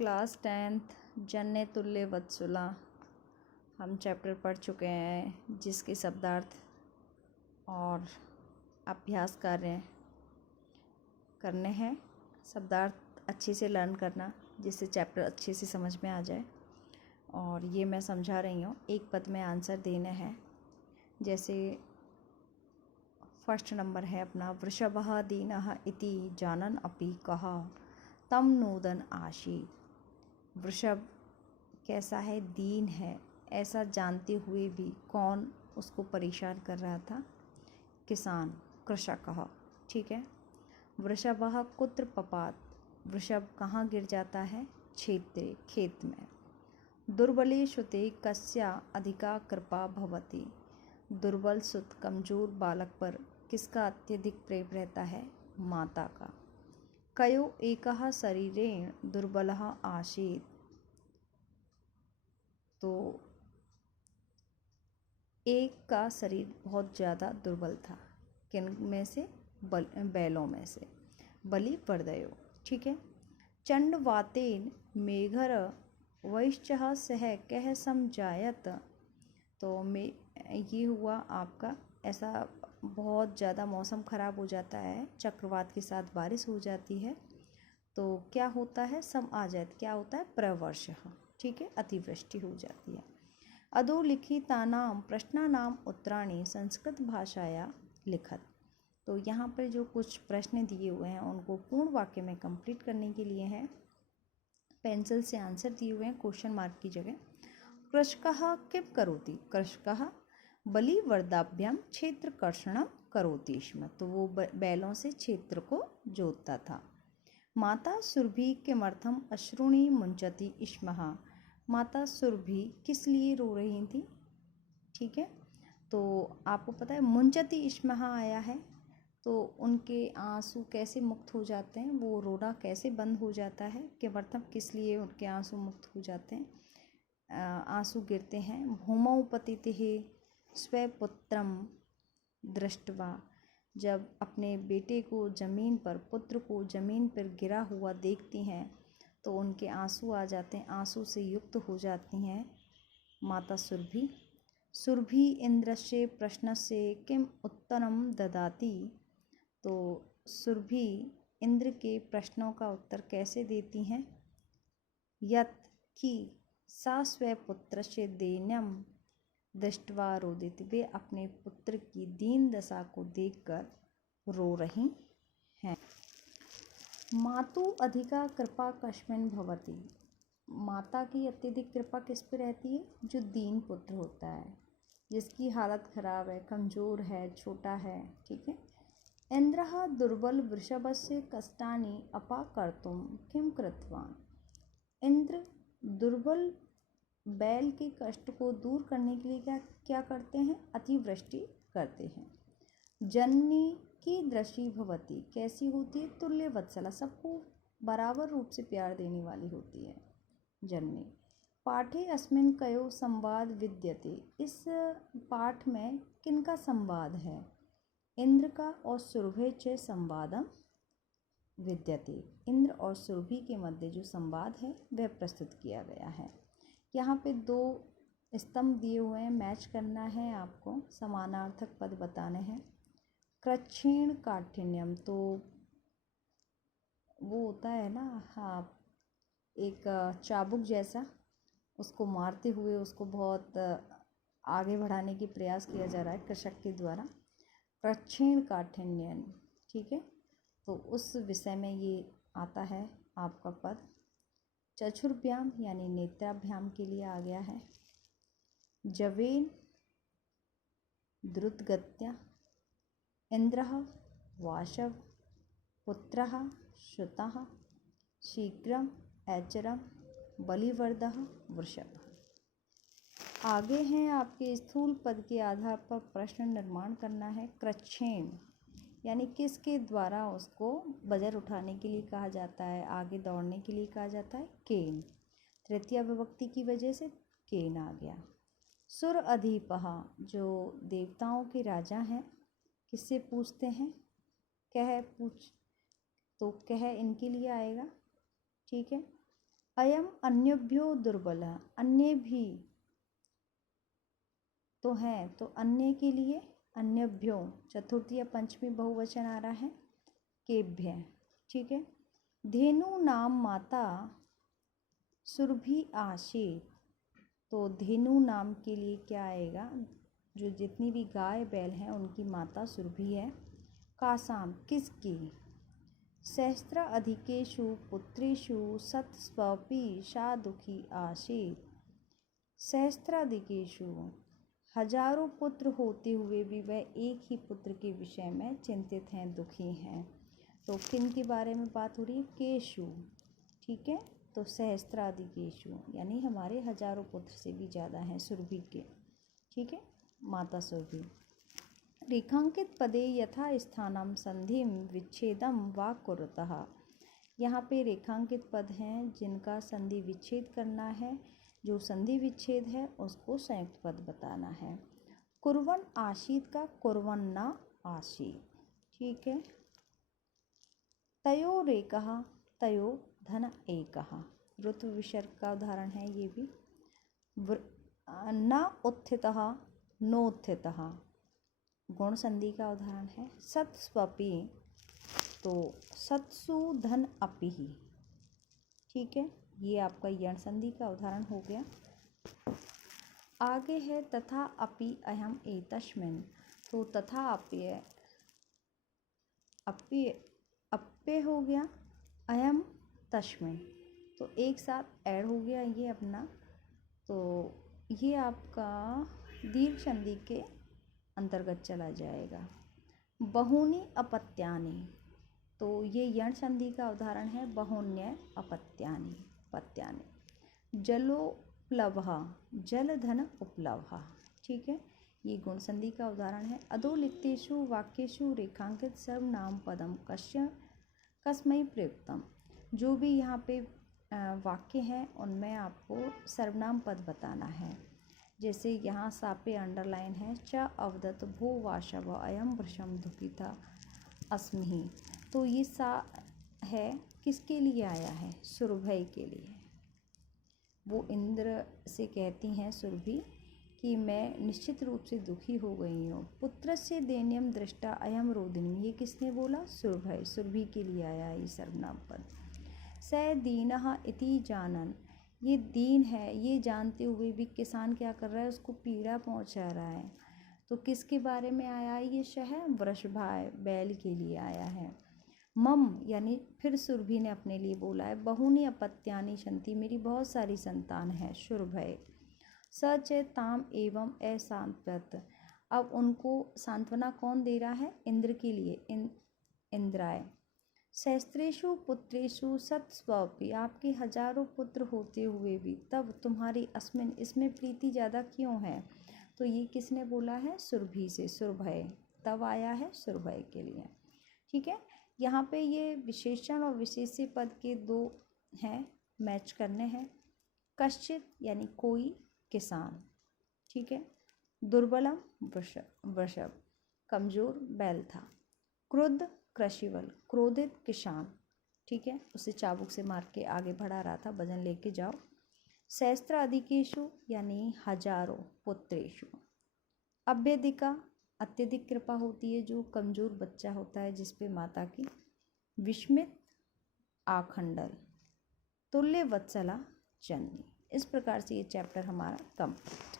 Class 10th जन्य तुल्य वत्सला हम चैप्टर पढ़ चुके हैं, जिसके शब्दार्थ और अभ्यास कार्य करने हैं। शब्दार्थ अच्छे से लर्न करना, जिससे चैप्टर अच्छे से समझ में आ जाए। और ये मैं समझा रही हूँ, एक पद में आंसर देने हैं। जैसे फर्स्ट नंबर है अपना, वृषभः दीनः इति जानन् अपि कः तं नोदन् आसीत्। वृषभ कैसा है? दीन है, ऐसा जानते हुए भी कौन उसको परेशान कर रहा था? किसान, कृषकः। ठीक है। वृषभः कुत्र पपात, वृषभ कहाँ गिर जाता है? क्षेत्रे, खेत में। दुर्बले सुते कस्या अधिका कृपा भवति, दुर्बल सुत कमजोर बालक पर किसका अत्यधिक प्रेम रहता है? माता का। कयो एकः शरीरेण दुर्बलः आसीत्, तो एक का शरीर बहुत ज़्यादा दुर्बल था। किन में से? बैलों में से। बलि वर्दयो। ठीक है। चंडवातेन मेघर वैश्चः सह कह समझायत, तो ये हुआ आपका ऐसा बहुत ज़्यादा मौसम ख़राब हो जाता है, चक्रवात के साथ बारिश हो जाती है, तो क्या होता है? सम आ जाए, क्या होता है? प्रवर्षः। ठीक है, अतिवृष्टि हो जाती है। अधोलिखितानां प्रश्नानां उत्तराणि संस्कृत भाषाया लिखत, तो यहाँ पर जो कुछ प्रश्न दिए हुए हैं उनको पूर्ण वाक्य में कंप्लीट करने के लिए हैं। पेंसिल से आंसर दिए हुए हैं क्वेश्चन मार्क की जगह। कृषकः किं करोति, कृषकः बलिवर्दाभ्यां क्षेत्रकर्षणं करोति स्म, तो वो बैलों से क्षेत्र को जोतता था। माता सुरभि किमर्थम अश्रूणि मुंचति स्म, माता सुरभि किस लिए रो रही थी? ठीक है, तो आपको पता है मुंचति स्म आया है, तो उनके आंसू कैसे मुक्त हो जाते हैं, वो रोना कैसे बंद हो जाता है? किमर्थम, किस लिए उनके आंसू मुक्त हो जाते हैं, आंसू गिरते हैं? भूमौ पतितिः स्वपुत्रं दृष्ट्वा, जब अपने बेटे को ज़मीन पर, पुत्र को ज़मीन पर गिरा हुआ देखती हैं तो उनके आंसू आ जाते हैं, आंसू से युक्त हो जाती हैं माता सुरभि। सुरभि इंद्रस्य प्रश्नस्य किम उत्तरम ददाति, तो सुरभि इंद्र के प्रश्नों का उत्तर कैसे देती हैं? यत् कि सा स्वपुत्रस्य दैन्यं दृष्ट्वा रोदिति, वे अपने पुत्र की दीन दशा को देखकर रो रही हैं। मातु अधिका कृपा कस्मिन् भवति, माता की अत्यधिक कृपा किस पे रहती है? जो दीन पुत्र होता है, जिसकी हालत खराब है, कमजोर है, छोटा है। ठीक है। इंद्रः दुर्बल वृषभस्य कष्टानि अपाकर्तुं किं कृतवान्, इंद्र दुर्बल बैल के कष्ट को दूर करने के लिए क्या करते हैं? अतिवृष्टि करते हैं। जननी की दृष्टि भवति, कैसी होती है? तुल्य वत्सला, सबको बराबर रूप से प्यार देने वाली होती है जननी। पाठे अस्मिन् कयो संवाद विद्यते, इस पाठ में किनका संवाद है? इंद्र का और सुरभि च संवादम विद्यते, इंद्र और सुरभि के मध्य जो संवाद है वह प्रस्तुत किया गया है। यहाँ पे दो स्तंभ दिए हुए हैं, मैच करना है आपको, समानार्थक पद बताने हैं। कृच्छ्रेण काठिन्यम, तो वो होता है ना, हाँ, एक चाबुक जैसा, उसको मारते हुए उसको बहुत आगे बढ़ाने की प्रयास किया जा रहा है कृषक के द्वारा। कृच्छ्रेण काठिन्यम, ठीक है, तो उस विषय में ये आता है आपका पद। चक्षुर्भ्याम यानी नेत्राभ्याम के लिए आ गया है। जवेन द्रुतगत्या, इंद्रः वाशव पुत्रः श्रुतः शीघ्रम ऐचरम बलिवर्दः वृषभ। आगे हैं आपके स्थूल पद के आधार पर प्रश्न निर्माण करना है। कृच्छ्रेण यानी किसके द्वारा उसको बजर उठाने के लिए कहा जाता है, आगे दौड़ने के लिए कहा जाता है? केन, तृतीया विभक्ति की वजह से केन आ गया। सुर अधिपः, जो देवताओं के राजा हैं, किससे पूछते हैं? कह पूछ, तो कह इनके लिए आएगा। ठीक है। अयम अन्यभ्यो दुर्बलः, अन्य भी तो हैं, तो अन्य के लिए अन्यभ्यो, चतुर्थी या पंचमी बहुवचन आ रहा है, केभ्य। ठीक है। धेनु नाम माता सुरभि आशीत, तो धेनु नाम के लिए क्या आएगा, जो जितनी भी गाय बैल हैं उनकी माता सुरभि है। कासाम, किसकी। सहस्त्र अधिकेषु पुत्रेषु सतस्वपि सा दुखी आसीत। सहस्त्राधिकेषु, हजारों पुत्र होते हुए भी वह एक ही पुत्र के विषय में चिंतित हैं, दुखी हैं। तो किन के बारे में बात हो रही है, केशु। ठीक है। तो सहस्त्राधिकेषु यानी हमारे हजारों पुत्र से भी ज़्यादा हैं सुरभि के। ठीक है, माता सुरभि। रेखांकित पदे यथा स्थानम संधिम विच्छेदम वा कुरुतः, यहाँ पे रेखांकित पद हैं जिनका संधि विच्छेद करना है, जो संधि विच्छेद है उसको संयुक्त पद बताना है। कुर्वन आशीत का कुर्वन न आशीत। ठीक है। तयो रेकः, तयो धन एकः, ऋतु विसर्ग का उदाहरण है ये भी। न उत्थितः, नोत्थितः, गुण संधि का उदाहरण है। सत्स्वपि, तो सत्सु धन अपि ही। ठीक है, ये आपका यण संधि का उदाहरण हो गया। आगे है तथा अपि अहम एतस्मिन्, तो तथा अपि अप्य हो गया, अयम तस्मिन्, तो एक साथ ऐड हो गया ये अपना। तो ये आपका दीर्घ संधि के अंतर्गत चला जाएगा। बहूनि अपत्यानि, तो ये यण संधि का उदाहरण है, बहून्य अपत्यानि, पत्यानि। जलोपलभः, जल धन उपलभः। ठीक है, ये गुण संधि का उदाहरण है। अधोलिखितेषु वाक्येषु रेखांकित सर्वनाम पदम कस्मै प्रयुक्तम, जो भी यहाँ पे वाक्य हैं उनमें आपको सर्वनाम पद बताना है। जैसे यहाँ सापे अंडरलाइन है, च अवदत भो वाशव अयम वृषम दुखिता अस्मि, तो ये सा है किसके लिए आया है, सुरभि के लिए। वो इंद्र से कहती हैं सुरभि कि मैं निश्चित रूप से दुखी हो गई हूँ। पुत्र से दैन्यम दृष्टा अयम रोदिनी, ये किसने बोला, सुरभि, सुरभि के लिए आया है ये सर्वनाम पद। स दीनः इति जानन, ये दीन है ये जानते हुए भी किसान क्या कर रहा है, उसको पीड़ा पहुंचा रहा है। तो किसके बारे में आया है ये शह, वृषभाय, बैल के लिए आया है। मम यानी फिर सुरभि ने अपने लिए बोला है, बहूनि अपत्यानि सन्ति, मेरी बहुत सारी संतान है, शुरभय। सच ताम एवं असांत्वत, अब उनको सांत्वना कौन दे रहा है, इंद्र के लिए, इंद्राय। सहस्त्रेषु पुत्रेषु सतस्वपि, आपके हजारों पुत्र होते हुए भी तब तुम्हारी अस्मिन, इसमें प्रीति ज़्यादा क्यों है, तो ये किसने बोला है, सुरभि से, सुरभय, तब आया है सुरभय के लिए। ठीक है, यहाँ पे ये विशेषण और विशेष्य पद के दो हैं, मैच करने हैं। कश्चित यानी कोई, किसान। ठीक है। दुर्बलम वृषभ, कमजोर बैल था। क्रुद्ध कृषिवल, क्रोधित किसान। ठीक है, उसे चाबुक से मार के आगे बढ़ा रहा था, वजन लेके जाओ। सहस्त्र अधिकेषु यानी हजारों, पुत्रेषु। अभ्यधिका, अत्यधिक कृपा होती है जो कमजोर बच्चा होता है जिस पे माता की। विस्मित, आखंडल। तुल्य वत्सला जननी। इस प्रकार से ये चैप्टर हमारा कंप्लीट।